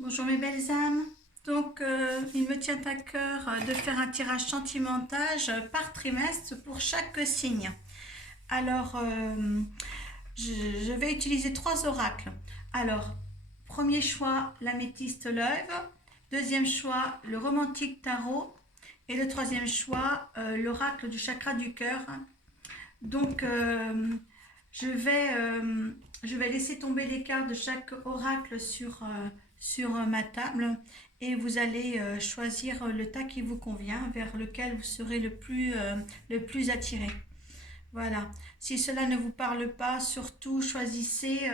Bonjour mes belles âmes. Donc, il me tient à cœur de faire un tirage sentimental par trimestre pour chaque signe. Alors, je vais utiliser 3 oracles. Alors, premier choix, l'améthyste Love. Deuxième choix, le romantique tarot. Et le troisième choix, l'oracle du chakra du cœur. Donc, je vais, euh, je vais laisser tomber les cartes de chaque oracle sur ma table et vous allez choisir le tas qui vous convient, vers lequel vous serez le plus attiré. Voilà. Si cela ne vous parle pas, surtout choisissez,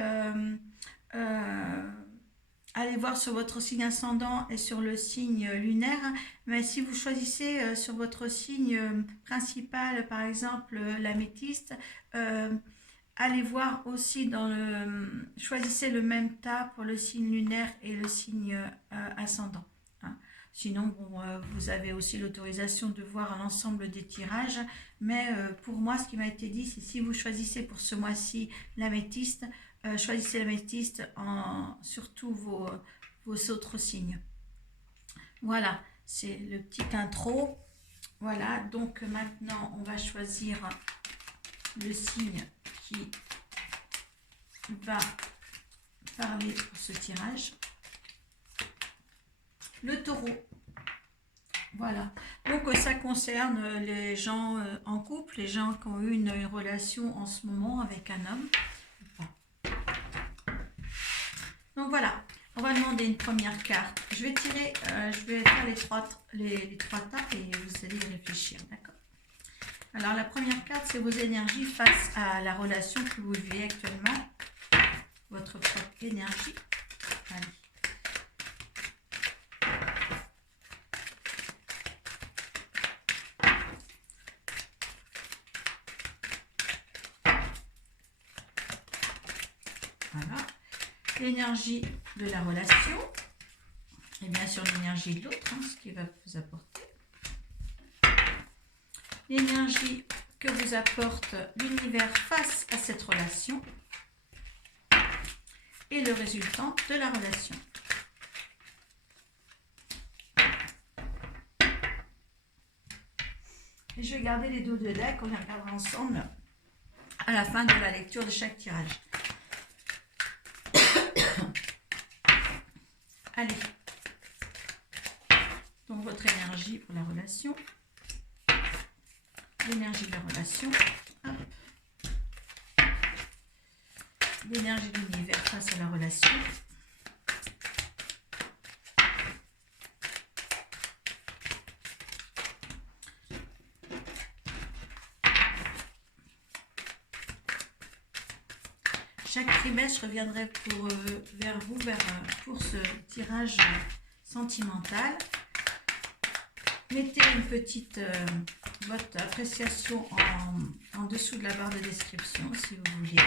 allez voir sur votre signe ascendant et sur le signe lunaire. Mais si vous choisissez sur votre signe principal, par exemple l'améthyste, euh, allez voir aussi choisissez le même tas pour le signe lunaire et le signe ascendant. Hein. Sinon, bon, vous avez aussi l'autorisation de voir l'ensemble des tirages. Mais pour moi, ce qui m'a été dit, c'est si vous choisissez pour ce mois-ci l'améthyste, choisissez l'améthyste sur tous vos autres signes. Voilà, c'est le petit intro. Voilà, donc maintenant, on va choisir le signe qui va parler pour ce tirage. Le taureau. Voilà. Donc ça concerne les gens en couple, les gens qui ont eu une relation en ce moment avec un homme. Donc voilà, on va demander une première carte. Je vais tirer, je vais faire les trois tas et vous allez y réfléchir, d'accord? Alors la première carte, c'est vos énergies face à la relation que vous vivez actuellement. Votre propre énergie. Allez. Voilà. L'énergie de la relation. Et bien sûr l'énergie de l'autre, hein, ce qui va vous apporter. L'énergie que vous apporte l'univers face à cette relation. Et le résultat de la relation. Et je vais garder les dos de deck, on les regardera ensemble à la fin de la lecture de chaque tirage. Allez. Donc votre énergie pour la relation. L'énergie de la relation. Hop. L'énergie de l'univers face à la relation. Chaque trimestre, je reviendrai vers vous pour ce tirage sentimental. Mettez une petite votre appréciation en dessous de la barre de description si vous voulez.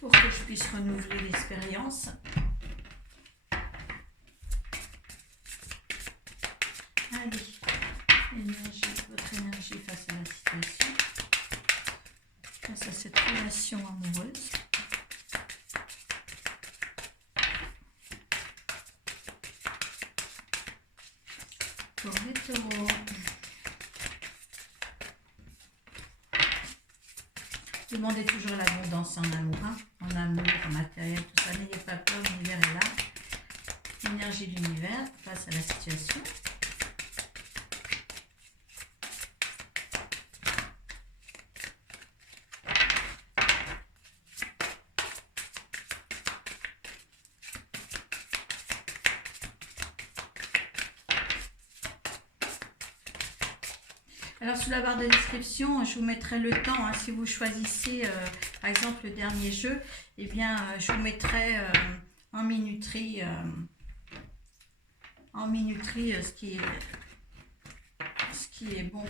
Pour que je puisse renouveler l'expérience. Allez, votre énergie face à la situation. Face à cette relation amoureuse. Pour les taureaux. Demandez toujours l'abondance en amour, hein, en amour, en matériel, tout ça. N'ayez pas peur, l'univers est là. L'énergie de l'univers face à la situation. Alors sous la barre de description, je vous mettrai le temps, hein, si vous choisissez par exemple le dernier jeu, eh bien je vous mettrai en minuterie ce qui est bon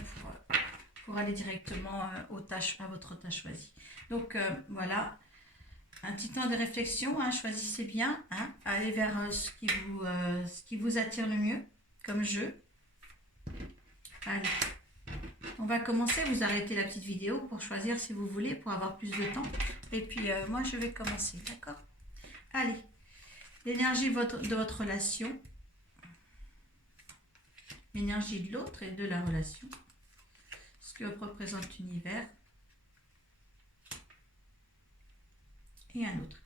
pour aller directement à votre tâche choisie. Donc voilà, un petit temps de réflexion, hein, choisissez bien, hein, allez vers ce qui vous attire le mieux comme jeu. Allez. On va commencer, vous arrêtez la petite vidéo pour choisir si vous voulez, pour avoir plus de temps. Et puis moi je vais commencer, d'accord? Allez, l'énergie de votre relation, l'énergie de l'autre et de la relation, ce que représente l'univers et un autre.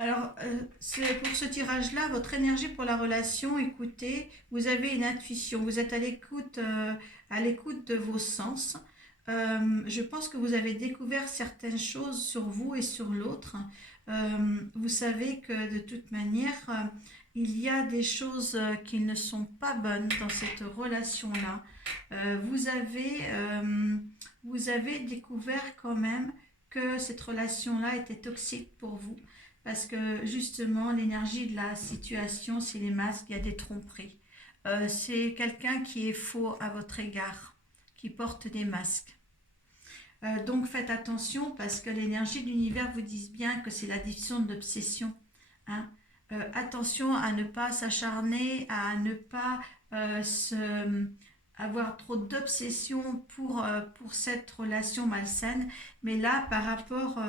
Alors, pour ce tirage-là, votre énergie pour la relation, écoutez, vous avez une intuition, vous êtes à l'écoute de vos sens. Je pense que vous avez découvert certaines choses sur vous et sur l'autre. Vous savez que de toute manière, il y a des choses qui ne sont pas bonnes dans cette relation-là. Vous avez découvert quand même que cette relation-là était toxique pour vous. Parce que justement, l'énergie de la situation, c'est les masques, il y a des tromperies. C'est quelqu'un qui est faux à votre égard, qui porte des masques. Donc faites attention parce que l'énergie de l'univers vous dit bien que c'est l'addition de l'obsession. Hein. Attention à ne pas s'acharner, à ne pas avoir trop d'obsession pour cette relation malsaine. Mais là, par rapport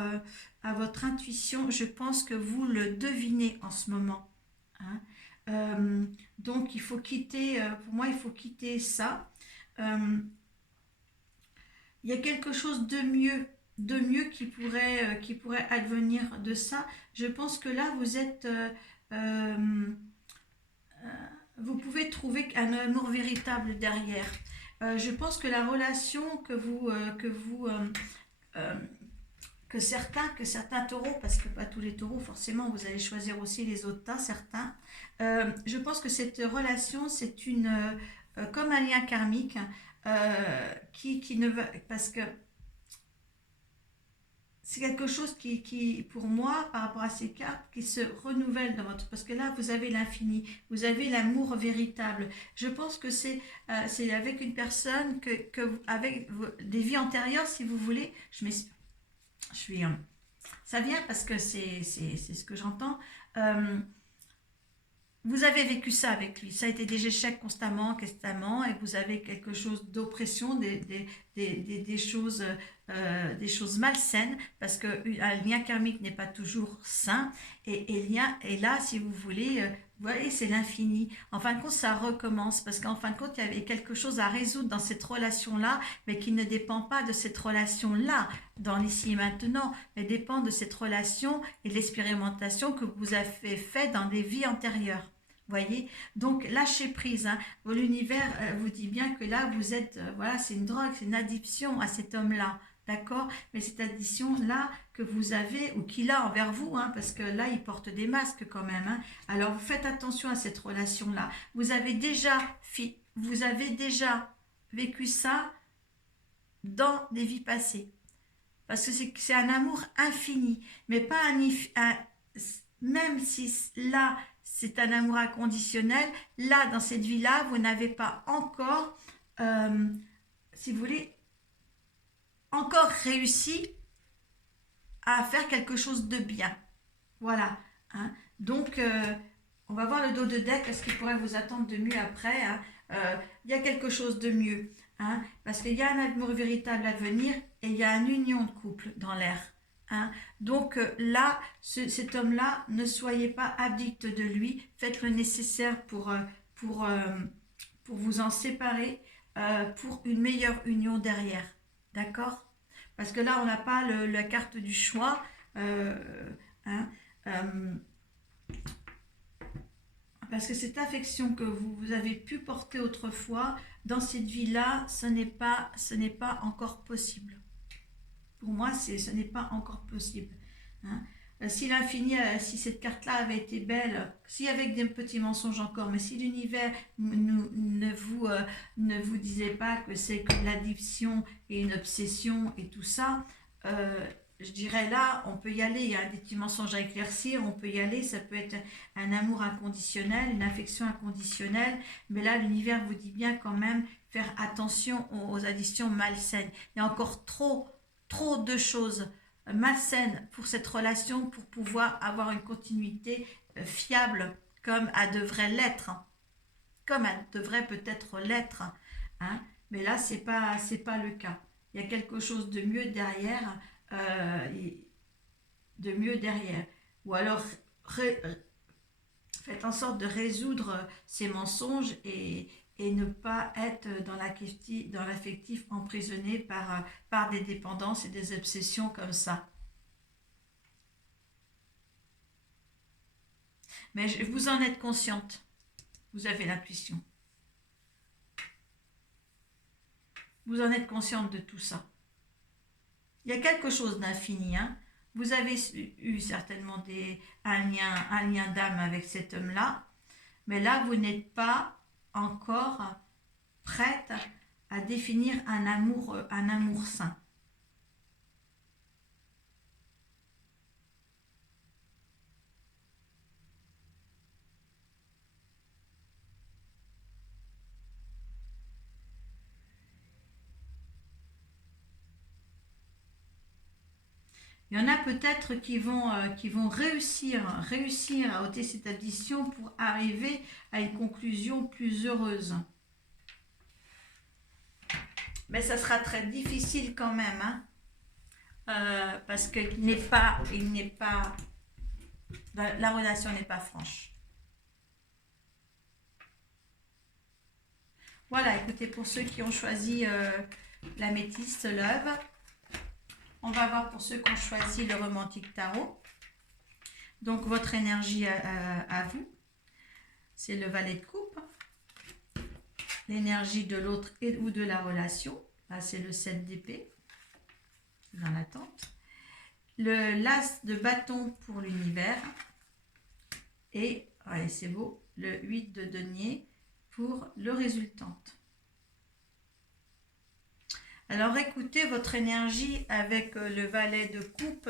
à votre intuition, je pense que vous le devinez en ce moment. Hein. Donc il faut quitter, pour moi, il faut quitter ça. Il y a quelque chose de mieux qui pourrait advenir de ça. Je pense que là, euh, vous pouvez trouver un amour véritable derrière. Je pense que la relation euh, que certains taureaux, parce que pas tous les taureaux, forcément, vous allez choisir aussi les autres tas, certains. Je pense que cette relation, c'est comme un lien karmique qui ne va, parce que c'est quelque chose pour moi, par rapport à ces cartes, qui se renouvelle dans votre... Parce que là, vous avez l'infini, vous avez l'amour véritable. Je pense que c'est avec une personne avec des vies antérieures, si vous voulez. Je suis... ça vient parce que c'est ce que j'entends. Vous avez vécu ça avec lui, ça a été des échecs constamment, et vous avez quelque chose d'oppression, des choses malsaines, parce qu'un lien karmique n'est pas toujours sain, et là, si vous voulez, vous voyez, c'est l'infini. En fin de compte, ça recommence, parce qu'en fin de compte, il y avait quelque chose à résoudre dans cette relation-là, mais qui ne dépend pas de cette relation-là, dans l'ici et maintenant, mais dépend de cette relation et de l'expérimentation que vous avez fait dans des vies antérieures. Voyez, donc lâchez prise. Hein. L'univers vous dit bien que là vous êtes, voilà, c'est une drogue, c'est une addiction à cet homme-là, d'accord. Mais cette addiction-là que vous avez ou qu'il a envers vous, hein, parce que là il porte des masques quand même. Hein. Alors vous faites attention à cette relation-là. Vous avez déjà vécu ça dans des vies passées, parce que c'est un amour infini, mais pas même si là c'est un amour inconditionnel, là dans cette vie-là vous n'avez pas encore, si vous voulez, encore réussi à faire quelque chose de bien. Voilà. Hein. Donc on va voir le dos de deck, ce qui pourrait vous attendre de mieux après. Hein. Il y a quelque chose de mieux. Hein, parce qu'il y a un amour véritable à venir et il y a une union de couple dans l'air. Hein. Donc là, cet homme-là, ne soyez pas addict de lui, faites le nécessaire pour vous en séparer, pour une meilleure union derrière. D'accord. Parce que là, on n'a pas la carte du choix. Hein, parce que cette affection que vous avez pu porter autrefois, dans cette vie-là, ce n'est pas encore possible. Pour moi, ce n'est pas encore possible. Hein. Si l'infini, si cette carte-là avait été belle, si avec des petits mensonges encore, mais si l'univers ne vous disait pas que c'est que de l'addiction et une obsession et tout ça, je dirais là, on peut y aller, il y a des petits mensonges à éclaircir, on peut y aller, ça peut être un amour inconditionnel, une affection inconditionnelle, mais là, l'univers vous dit bien quand même faire attention aux addictions malsaines. Il y a encore trop de choses malsaines pour cette relation pour pouvoir avoir une continuité fiable comme elle devrait l'être, comme elle devrait peut-être l'être. Hein. Mais là, c'est pas le cas. il y a quelque chose de mieux derrière, de mieux derrière. Ou alors, faites en sorte de résoudre ces mensonges et ne pas être dans l'affectif emprisonné par des dépendances et des obsessions comme ça. Mais vous en êtes consciente. Vous avez l'intuition. Vous en êtes consciente de tout ça. Il y a quelque chose d'infini. Hein. Vous avez eu certainement un lien d'âme avec cet homme-là. Mais là, vous n'êtes pas encore prête à définir un amour sain. Il y en a peut-être qui vont réussir à ôter cette addition pour arriver à une conclusion plus heureuse. Mais ça sera très difficile quand même, hein, parce que la relation n'est pas franche. Voilà, écoutez, pour ceux qui ont choisi l'améthyste Love, on va voir pour ceux qui ont choisi le romantique tarot. Donc votre énergie à vous, c'est le valet de coupe. L'énergie de l'autre ou de la relation, là c'est le 7 d'épée, dans l'attente. L'as de bâton pour l'univers. Et, allez c'est beau, le 8 de denier pour le résultante. Alors écoutez votre énergie avec le valet de coupe,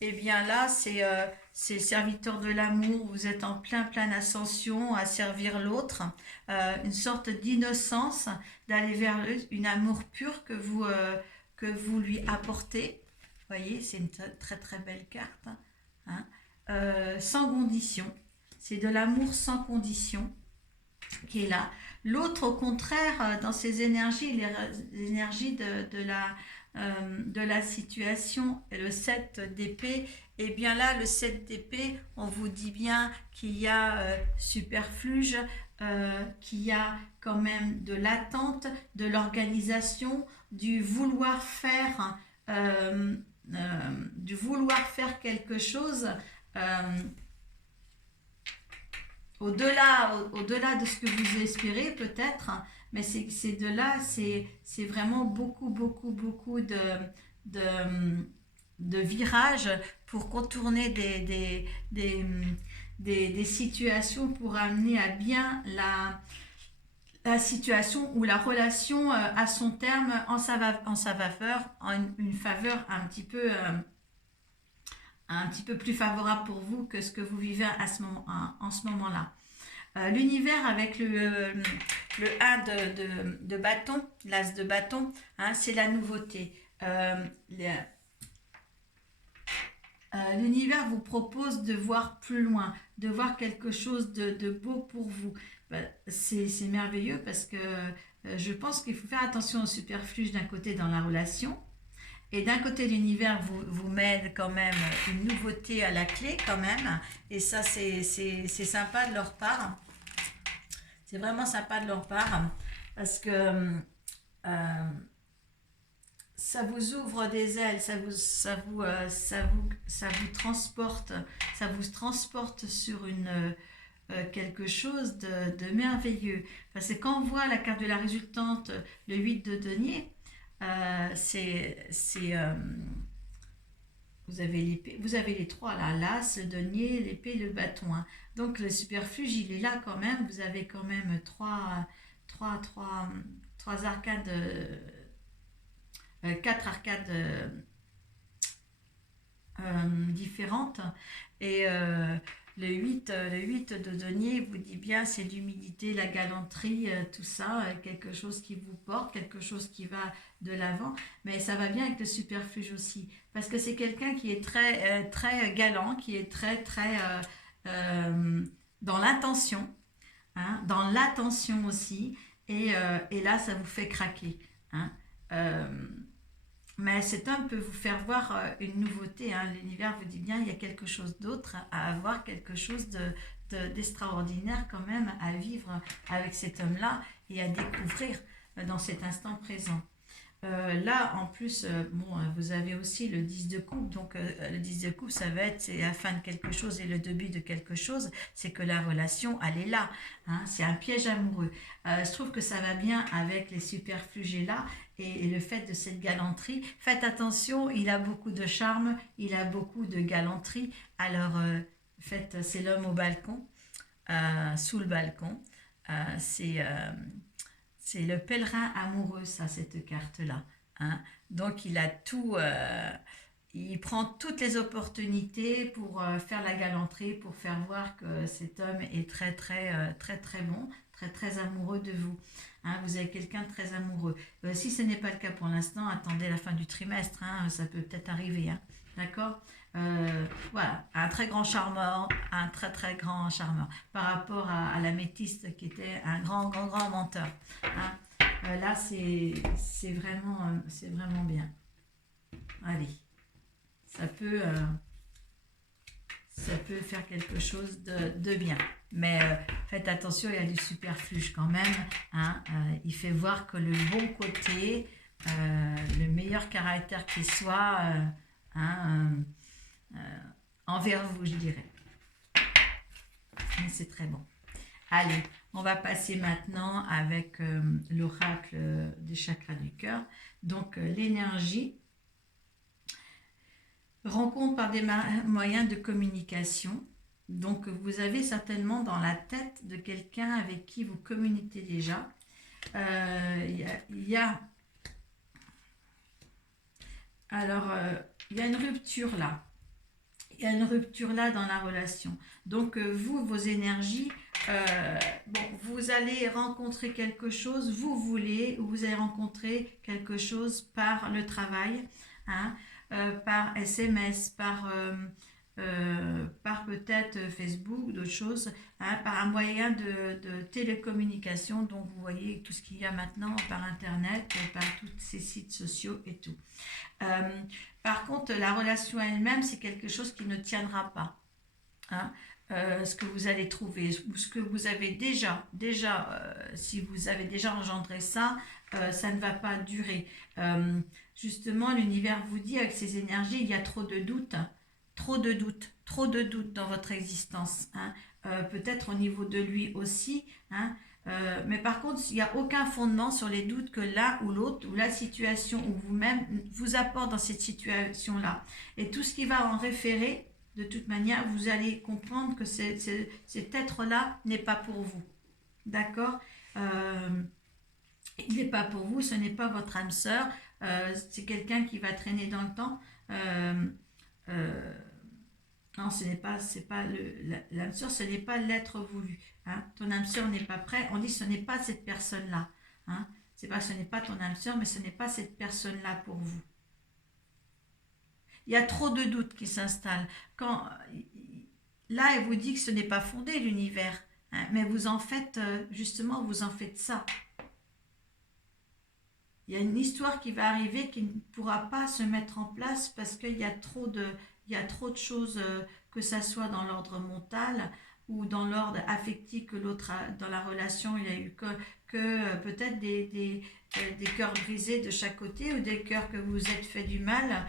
et bien là c'est serviteur de l'amour, vous êtes en pleine ascension à servir l'autre, une sorte d'innocence, d'aller vers une amour pur que vous lui apportez. Vous voyez, c'est une très très belle carte, hein. Sans condition, c'est de l'amour sans condition qui est là. L'autre, au contraire, dans ses énergies, les énergies de la situation, et le 7 d'épée, et bien là, le 7 d'épée, on vous dit bien qu'il y a superfuge, qu'il y a quand même de l'attente, de l'organisation, du vouloir faire quelque chose. Au-delà de ce que vous espérez peut-être, mais c'est de là, c'est vraiment beaucoup de virages pour contourner des situations, pour amener à bien la situation ou la relation à son terme en sa faveur, en une faveur un petit peu plus favorable pour vous que ce que vous vivez en ce moment-là. L'univers avec le 1 de bâton, l'as de bâton, hein, c'est la nouveauté. L'univers vous propose de voir plus loin, de voir quelque chose de beau pour vous. C'est merveilleux parce que je pense qu'il faut faire attention au superfuge d'un côté dans la relation. Et d'un côté, l'univers vous met quand même une nouveauté à la clé quand même. Et ça, c'est sympa de leur part. C'est vraiment sympa de leur part. Parce que ça vous ouvre des ailes, ça vous transporte. Ça vous transporte sur quelque chose de merveilleux. Parce que quand on voit la carte de la résultante, le 8 de denier, vous avez l'épée, vous avez les trois là, l'as, le denier, l'épée, le bâton, hein. Donc le superfuge il est là quand même, vous avez quand même trois arcades, 4 arcades différentes, et le 8 de denier vous dit bien, c'est l'humilité, la galanterie, tout ça, quelque chose qui vous porte, quelque chose qui va de l'avant, mais ça va bien avec le superfuge aussi, parce que c'est quelqu'un qui est très galant, qui est très dans l'intention, hein, dans l'attention aussi, et là ça vous fait craquer, hein. Mais cet homme peut vous faire voir une nouveauté, hein. L'univers vous dit bien, il y a quelque chose d'autre à avoir, quelque chose d'extraordinaire quand même à vivre avec cet homme-là et à découvrir dans cet instant présent. Là, en plus, bon, vous avez aussi le 10 de coupe. Donc, le 10 de coupe, ça va être c'est la fin de quelque chose et le début de quelque chose. C'est que la relation, elle est là, hein. C'est un piège amoureux. Je trouve que ça va bien avec les superflugés là et le fait de cette galanterie. Faites attention, il a beaucoup de charme, il a beaucoup de galanterie. Alors, c'est l'homme au balcon, sous le balcon. Euh, c'est euh, c'est le pèlerin amoureux, ça, cette carte-là, hein. Donc, il a tout, il prend toutes les opportunités pour faire la galanterie, pour faire voir que cet homme est très bon, très amoureux de vous, hein. Vous avez quelqu'un de très amoureux. Si ce n'est pas le cas pour l'instant, attendez la fin du trimestre, hein, ça peut peut-être arriver, hein. D'accord. Voilà, un très grand charmeur, un très grand charmeur par rapport à la métiste qui était un grand menteur, hein. Là, c'est vraiment bien. Allez, ça peut, euh, ça peut faire quelque chose de bien. Mais faites attention, il y a du superfuge quand même, hein. Il fait voir que le bon côté, le meilleur caractère qui soit, hein, envers vous, je dirais. Mais c'est très bon. Allez, on va passer maintenant avec l'oracle des chakras du cœur. Donc, l'énergie, rencontre par des moyens de communication. Donc, vous avez certainement dans la tête de quelqu'un avec qui vous communiquez déjà. Il y a une rupture là. Il y a une rupture là dans la relation. Donc, vous, vos énergies, bon, vous allez rencontrer quelque chose, vous allez rencontrer quelque chose par le travail, hein, par SMS, par peut-être Facebook, d'autres choses, hein, par un moyen de télécommunication. Donc, vous voyez tout ce qu'il y a maintenant par Internet, par tous ces sites sociaux et tout. Euh, Par contre, la relation elle-même, c'est quelque chose qui ne tiendra pas, hein. Ce que vous allez trouver, ou ce que vous avez si vous avez déjà engendré ça, ça ne va pas durer. Justement, l'univers vous dit avec ces énergies, il y a trop de doutes, trop de doutes dans votre existence, hein. Peut-être au niveau de lui aussi, hein. Mais par contre, il n'y a aucun fondement sur les doutes que l'un ou l'autre, ou la situation, ou vous-même, vous apporte dans cette situation-là. Et tout ce qui va en référer, de toute manière, vous allez comprendre que cet être-là n'est pas pour vous. D'accord. Il n'est pas pour vous, ce n'est pas votre âme sœur, c'est quelqu'un qui va traîner dans le temps. Euh, euh, non, c'est pas l'âme sœur, ce n'est pas l'être voulu, hein. Ton âme sœur n'est pas prêt. On dit ce n'est pas cette personne-là, hein. C'est pas ce n'est pas ton âme sœur, mais ce n'est pas cette personne-là pour vous. Il y a trop de doutes qui s'installent. Là, elle vous dit que ce n'est pas fondé l'univers, hein, mais vous en faites justement, vous en faites ça. Il y a une histoire qui va arriver qui ne pourra pas se mettre en place parce qu'il y a il y a trop de choses, que ça soit dans l'ordre mental ou dans l'ordre affectif que l'autre dans la relation, il y a eu que peut-être des cœurs brisés de chaque côté ou des cœurs que vous vous êtes fait du mal.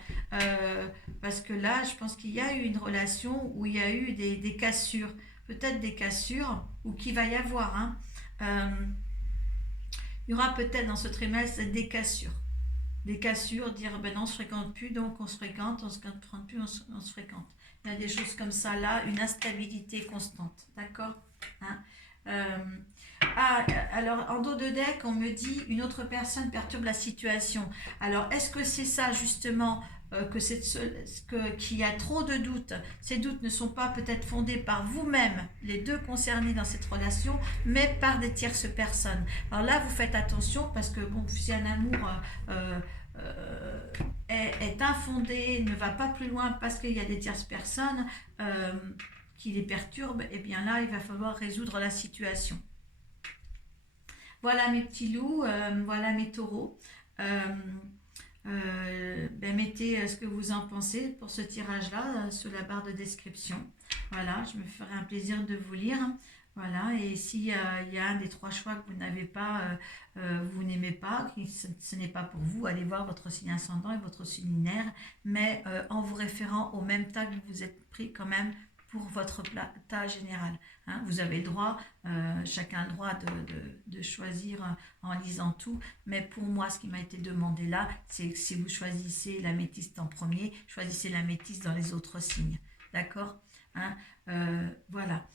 Parce que là, je pense qu'il y a eu une relation où il y a eu des cassures, peut-être des cassures, ou qu'il va y avoir, hein. Euh, il y aura peut-être dans ce trimestre des cassures. Des cassures, dire ben non, on se fréquente plus, donc on se fréquente, on se fréquente plus, on se fréquente. Il y a des choses comme ça là, une instabilité constante, d'accord, hein. Euh, alors en dos de deck, on me dit une autre personne perturbe la situation. Alors est-ce que c'est ça justement, qu'il y a trop de doutes? Ces doutes ne sont pas peut-être fondés par vous-même, les deux concernés dans cette relation, mais par des tierces personnes. Alors là, vous faites attention parce que bon, si un amour est infondé, ne va pas plus loin parce qu'il y a des tierces personnes qui les perturbent, et bien là, il va falloir résoudre la situation. Voilà mes petits loups, voilà mes taureaux. mettez ce que vous en pensez pour ce tirage-là sous la barre de description. Voilà, je me ferai un plaisir de vous lire. Voilà, et s'il y a un des trois choix que vous n'avez pas, vous n'aimez pas, ce n'est pas pour vous, allez voir votre signe ascendant et votre signe lunaire, mais en vous référant au même tas que vous êtes pris quand même pour votre tas général. Hein. Vous avez le droit, chacun le droit de choisir en lisant tout, mais pour moi, ce qui m'a été demandé là, c'est que si vous choisissez l'améthyste en premier, choisissez l'améthyste dans les autres signes. D'accord, hein. Voilà.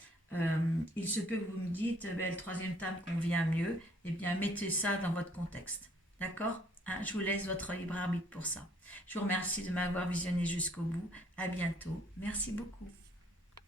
Il se peut que vous me dites, le troisième tas me convient mieux, eh bien mettez ça dans votre contexte. D'accord, hein, je vous laisse votre libre arbitre pour ça. Je vous remercie de m'avoir visionné jusqu'au bout. À bientôt. Merci beaucoup.